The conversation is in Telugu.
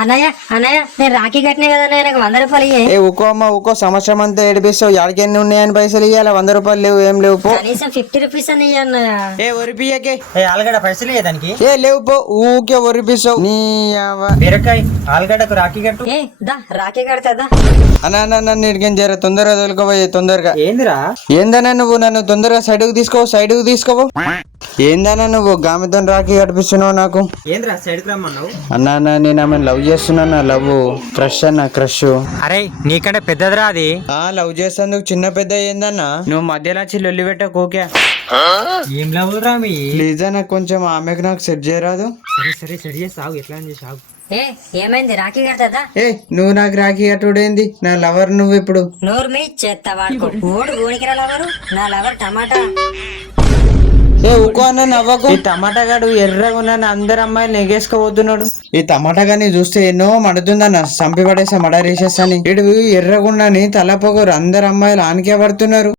అన్నయ్య అన్నయ్య నేను రాఖీ కట్టినా కదా అన్నయ్య, నాకు 100 రూపాయలు ఇయ్యి. ఏ ఊకో అమ్మ ఊకో, సంవత్సరం అంతా ఏడిపిస్తావు. యాడికెన్ని ఉన్నాయని పైసలు ఇవ్వాలి? 100 రూపాయలు లేవు, ఏం లేవు పో. కనీసం 50 రూపీస్ అని ఇయ్యి అన్నయ్య. ఏ ఒరిపియకే, ఆలుగడ్డ పైసలు దానికి. ఏ లేవు పో, ఊకే ఒరిపిస్తావు నీ అవ్వ. బీరకాయ ఆలుగడ్డకు రాఖీ కట్టు. ఏ దా రాఖీ కడతా. అన్న అన్న ఇడికి జర తొందరగా తోలుకోబోయే తొందరగా. ఏందిరా? ఏందన్నా నువ్వు నన్ను తొందరగా సైడ్కి తీసుకోవు. ఏందన్నా నువ్వు గామితో రాఖీ కట్టిస్తున్నావు నాకు? ఏందిరా సైడ్కి రమ్మన్నావు? అన్న నేను ఆమె లవ్ చేస్తున్నా. లవ్ క్రష్ అన్న క్రష్. అరే నీకంటే పెద్దదిరా అది. లవ్ చేసేందుకు చిన్న పెద్ద ఏందన్నా? నువ్వు మధ్యలో వచ్చి లొల్లి పెట్ట కోకే. ఏం లవ్ రా మీ? ప్లీజ్ అన్న కొంచెం ఆమెకు నాకు సెట్ చేయరాదు? సరే సెట్ చేసావు, ఎట్లా అని చేసావు? ఏ ఏమైంది రాఖీ కడతా? ఏ నువ్వు నాకు రాఖీ కట్టుడేంది? నా లవర్ నువ్వు ఇప్పుడు. నోరు మీ చేస్తా వాడుకో. ఓడు గోనికిరా లవరు, నా లవర్ టమాటా. ఏ ఊకో అన్న నవ్వకు. ఈ టమాటా గాడు ఎర్రగా ఉన్న అందరు అమ్మాయిలు నెగేసుకోబోతున్నాడు. ఈ టమాటా గాని చూస్తే ఎన్నో మడుతుందన్న, చంపి పడేసా మర్డర్ చేసేస్తాని. ఇడు ఎర్రగుండని తల పొగరు అందరు అమ్మాయిలు ఆనికే పడుతున్నారు.